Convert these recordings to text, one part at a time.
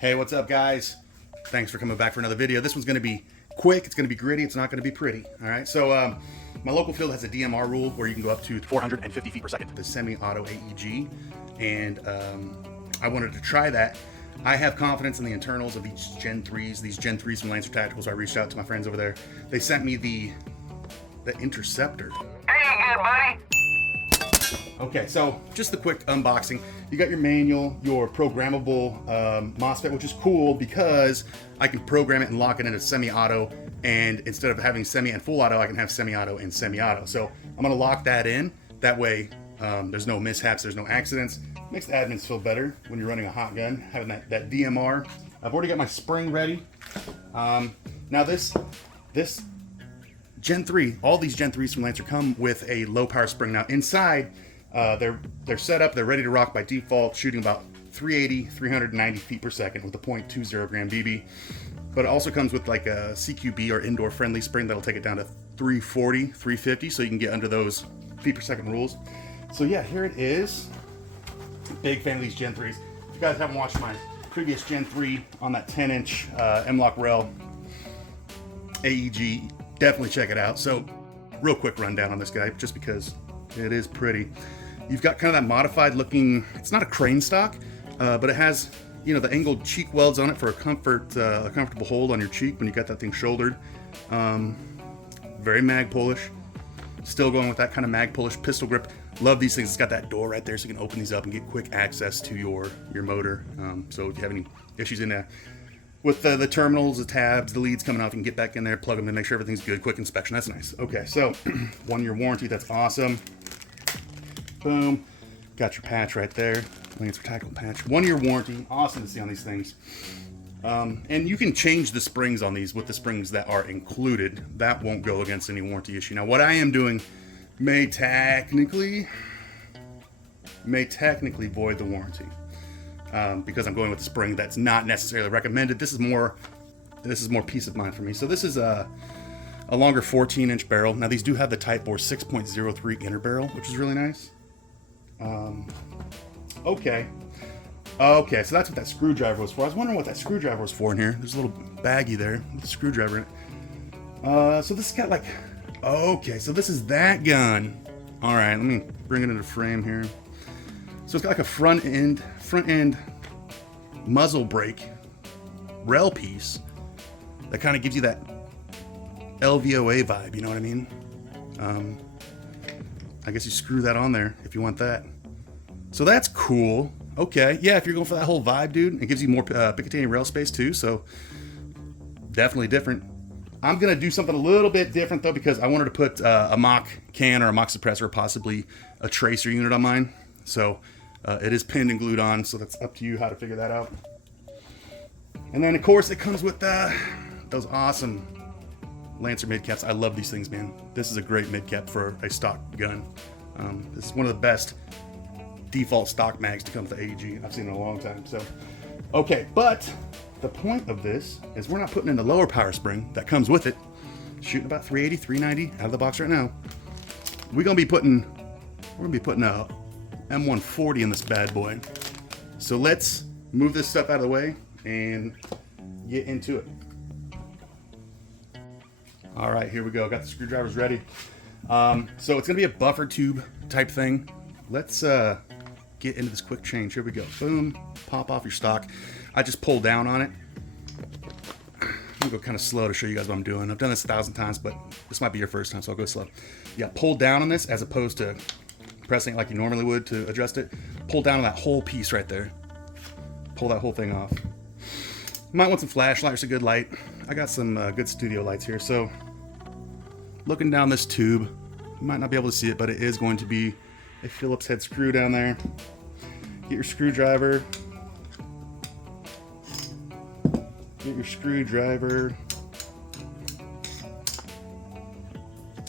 Hey, what's up, guys? Thanks for coming back for another video. This one's going to be quick, it's going to be gritty, it's not going to be pretty. All right, so my local field has a DMR rule where you can go up to 450 feet per second, the semi-auto AEG, and I wanted to try that. I have confidence in the internals of these Gen 3s, from Lancer Tactical, so I reached out to my friends over there. They sent me the Interceptor. Hey, good buddy. Okay, so just the quick unboxing. You got your manual, your programmable MOSFET, which is cool because I can program it and lock it into semi-auto, and instead of having semi and full auto, I can have semi-auto and semi-auto. So I'm gonna lock that in. That way there's no mishaps, there's no accidents. Makes the admins feel better when you're running a hot gun, having that DMR. I've already got my spring ready. Now this Gen 3, all these Gen 3s from Lancer come with a low power spring. Now inside, they're set up, they're ready to rock by default, shooting about 380, 390 feet per second with a 0.20 gram BB. But it also comes with like a CQB or indoor friendly spring that'll take it down to 340, 350, so you can get under those feet per second rules. So yeah, here it is. Big fan of these Gen 3s. If you guys haven't watched my previous Gen 3 on that 10-inch M-Lock rail AEG, definitely check it out. So real quick rundown on this guy, just because it is pretty. You've got kind of that modified looking, it's not a crane stock, but it has, you know, the angled cheek welds on it for a comfortable hold on your cheek when you got that thing shouldered. Very mag Polish. Still going with that kind of mag Polish pistol grip. Love these things. It's got that door right there, so you can open these up and get quick access to your motor. So if you have any issues in there with the terminals, the tabs, the leads coming off, you can get back in there, plug them in, make sure everything's good. Quick inspection. That's nice. Okay, so 1 year warranty. That's awesome. Boom. Got your patch right there. Lancer Tactical patch. 1 year warranty. Awesome to see on these things. And you can change the springs on these with the springs that are included. That won't go against any warranty issue. Now, what I am doing may technically void the warranty because I'm going with a spring that's not necessarily recommended. This is more peace of mind for me. So this is a longer 14-inch barrel. Now these do have the Type bore 6.03 inner barrel, which is really nice. Okay, so that's what that screwdriver was for. I was wondering what that screwdriver was for in here. There's a little baggie there with a screwdriver in it. So this has got like, okay, so this is that gun. All right, let me bring it into frame here. So it's got like a front end muzzle brake rail piece that kind of gives you that LVOA vibe, you know what I mean? I guess you screw that on there if you want that. So that's cool. Okay, yeah, if you're going for that whole vibe, dude, it gives you more Picatinny rail space too, so definitely different. I'm gonna do something a little bit different though, because I wanted to put a mock can or a mock suppressor, or possibly a tracer unit on mine. So it is pinned and glued on, so that's up to you how to figure that out. And then of course it comes with those awesome Lancer mid-caps. I love these things, man. This is a great mid-cap for a stock gun. This is one of the best default stock mags to come with the AEG I've seen in a long time. So, okay, but the point of this is we're not putting in the lower power spring that comes with it. Shooting about 380, 390 out of the box right now. We're gonna be putting a M140 in this bad boy. So let's move this stuff out of the way and get into it. All right, here we go. Got the screwdrivers ready. So it's gonna be a buffer tube type thing. Let's get into this quick change. Here we go. Boom, pop off your stock. I just pull down on it. I'm gonna go kind of slow to show you guys what I'm doing. I've done this 1,000 times, but this might be your first time, so I'll go slow. Yeah, pull down on this as opposed to pressing it like you normally would to adjust it. Pull down on that whole piece right there. Pull that whole thing off. You might want some flashlight or some good light. I got some good studio lights here. So looking down this tube, you might not be able to see it, but it is going to be a Phillips head screw down there. Get your screwdriver. Get your screwdriver.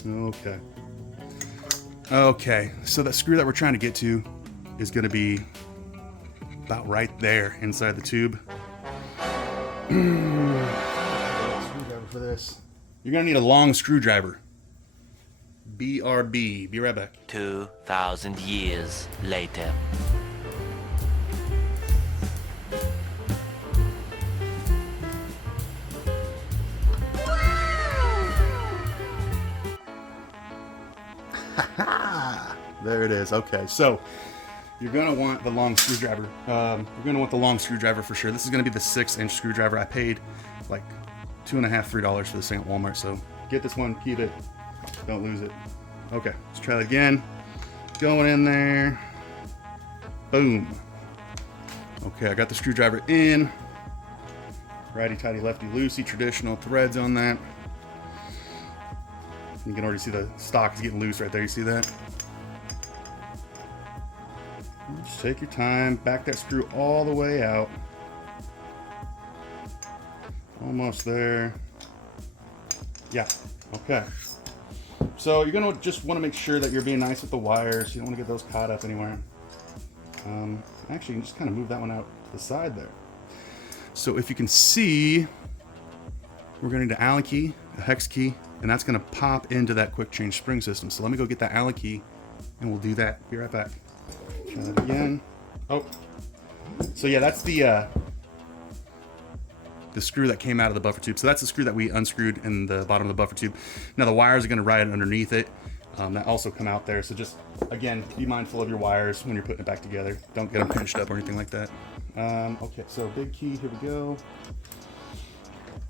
Okay. Okay, so that screw that we're trying to get to is going to be about right there inside the tube. Screwdriver for this. You're going to need a long screwdriver. BRB. Be right back. 2,000 years later. There it is. Okay, so you're gonna want the long screwdriver. You're gonna want the long screwdriver for sure. This is gonna be the 6-inch screwdriver. I paid like $2.50, $3 for this thing at Walmart. So get this one, keep it, don't lose it. Okay, let's try that again. Going in there. Boom. Okay, I got the screwdriver in. Righty tighty, lefty loosey, traditional threads on that. You can already see the stock is getting loose right there. You see that? Just take your time, back that screw all the way out. Almost there. Yeah, okay. So you're gonna just wanna make sure that you're being nice with the wires. You don't wanna get those caught up anywhere. Actually, you can just kind of move that one out to the side there. So if you can see, we're gonna need an Allen key, a hex key, and that's gonna pop into that quick change spring system. So let me go get that Allen key and we'll do that. Be right back. Try that again. Oh, so yeah, that's the screw that came out of the buffer tube. So that's the screw that we unscrewed in the bottom of the buffer tube. Now the wires are gonna ride underneath it. That also come out there. So just, again, be mindful of your wires when you're putting it back together. Don't get them pinched up or anything like that. Okay, so big key, here we go.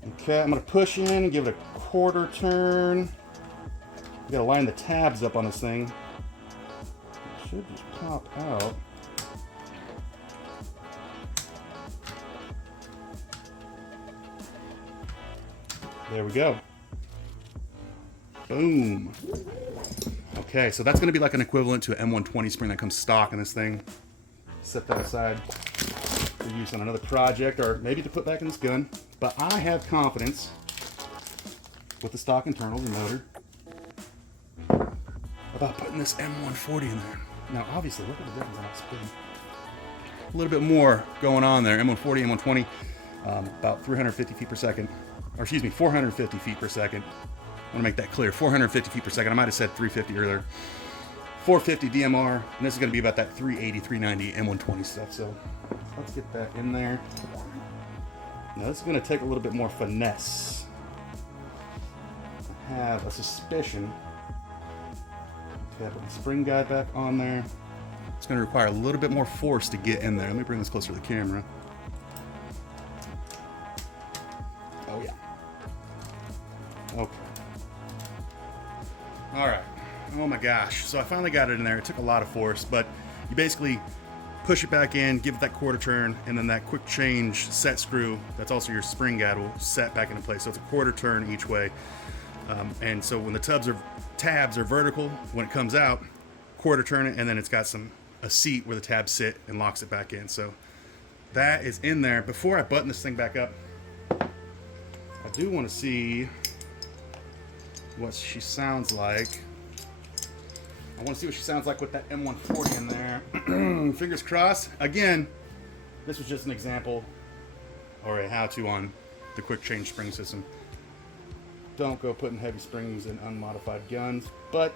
Okay, I'm gonna push in and give it a quarter turn. You gotta line the tabs up on this thing. It should just pop out. There we go. Boom. Okay, so that's gonna be like an equivalent to an M120 spring that comes stock in this thing. Set that aside for use on another project or maybe to put back in this gun. But I have confidence with the stock internals and motor about putting this M140 in there. Now, obviously, look at the difference on that spring. A little bit more going on there. M140, M120, about 350 feet per second, or excuse me, 450 feet per second. I want to make that clear. 450 feet per second. I might have said 350 earlier. 450 DMR, and this is going to be about that 380, 390 M120 stuff. So let's get that in there. Now this is going to take a little bit more finesse. I have a suspicion. Okay, put the spring guide back on there. It's going to require a little bit more force to get in there. Let me bring this closer to the camera. Oh yeah. Okay. All right. Oh my gosh. So I finally got it in there. It took a lot of force, but you basically push it back in, give it that quarter turn, and then that quick change set screw, that's also your spring guide, will set back into place. So it's a quarter turn each way. And so when the tabs are vertical, when it comes out, quarter turn it, and then it's got a seat where the tabs sit and locks it back in. So that is in there. Before I button this thing back up, I do want to see what she sounds like. I want to see what she sounds like with that M140 in there. Fingers crossed. Again, this was just an example or a how-to on the quick change spring system. Don't go putting heavy springs in unmodified guns, but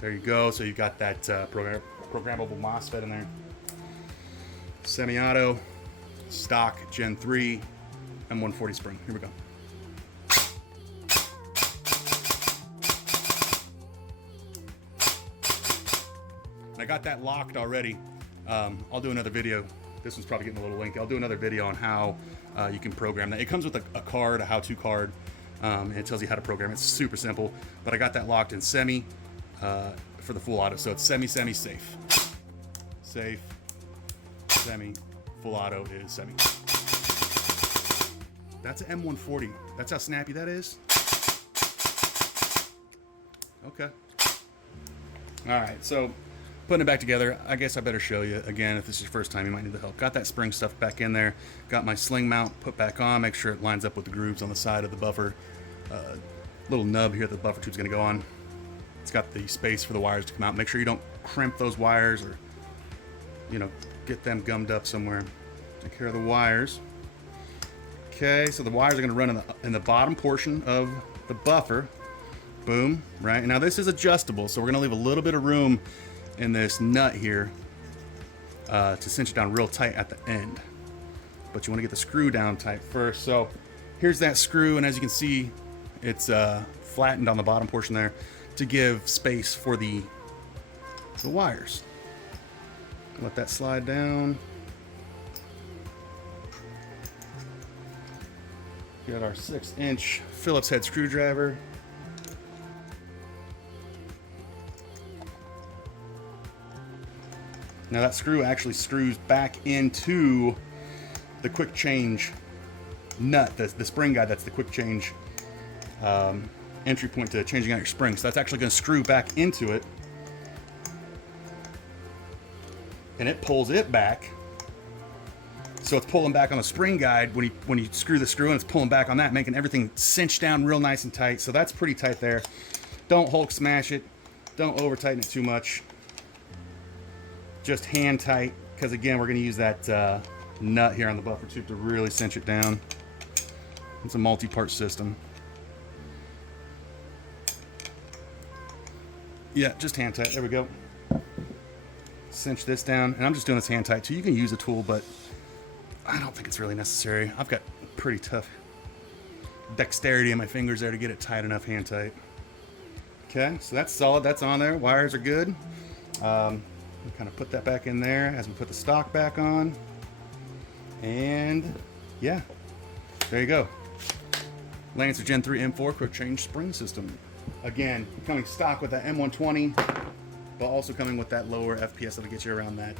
there you go. So you got that programmable MOSFET in there. Semi-auto, stock, Gen 3, M140 spring. Here we go. I got that locked already. I'll do another video. This one's probably getting a little lengthy. I'll do another video on how you can program that. It comes with a card, a how-to card, and it tells you how to program it. It's super simple, but I got that locked in semi for the full auto. So it's semi, safe. Safe, semi, full auto is semi. That's an M140. That's how snappy that is. Okay. All right, so putting it back together, I guess I better show you again. If this is your first time, you might need the help. Got that spring stuff back in there. Got my sling mount put back on. Make sure it lines up with the grooves on the side of the buffer. Little nub here that the buffer tube's gonna go on. It's got the space for the wires to come out. Make sure you don't crimp those wires or, get them gummed up somewhere. Take care of the wires. Okay, so the wires are gonna run in the bottom portion of the buffer. Boom, right? Now this is adjustable, so we're gonna leave a little bit of room in this nut here to cinch it down real tight at the end. But you want to get the screw down tight first. So here's that screw, and as you can see, it's flattened on the bottom portion there. to give space for the wires. Let that slide down. Got our 6-inch Phillips head screwdriver. Now that screw actually screws back into the quick change nut, the spring guide. That's the quick change entry point to changing out your springs. So that's actually going to screw back into it, and it pulls it back. So it's pulling back on the spring guide when you screw the screw, and it's pulling back on that, making everything cinch down real nice and tight. So that's pretty tight there. Don't Hulk smash it. Don't over tighten it too much. Just hand tight, because again, we're going to use that nut here on the buffer tube to really cinch it down. It's a multi-part system. Yeah, just hand tight. There we go. Cinch this down, and I'm just doing this hand tight too. You can use a tool, but I don't think it's really necessary. I've got pretty tough dexterity in my fingers there to get it tight enough hand tight. Okay, so that's solid. That's on there. Wires are good. We'll kind of put that back in there as we put the stock back on. And yeah, there you go. Lancer Gen 3 M4 quick change spring system. Again, coming stock with that M120, but also coming with that lower FPS that'll get you around that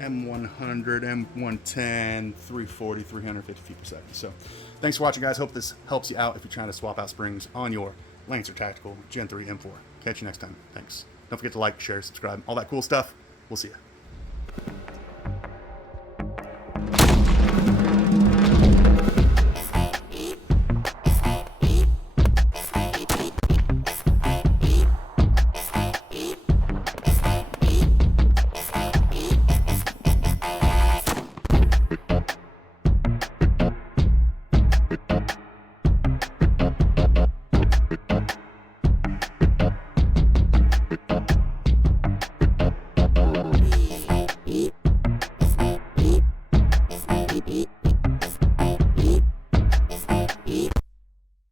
M100, M110, 340, 350 feet per second. So thanks for watching, guys. Hope this helps you out if you're trying to swap out springs on your Lancer Tactical Gen 3 M4. Catch you next time. Thanks. Don't forget to like, share, subscribe, all that cool stuff. We'll see you.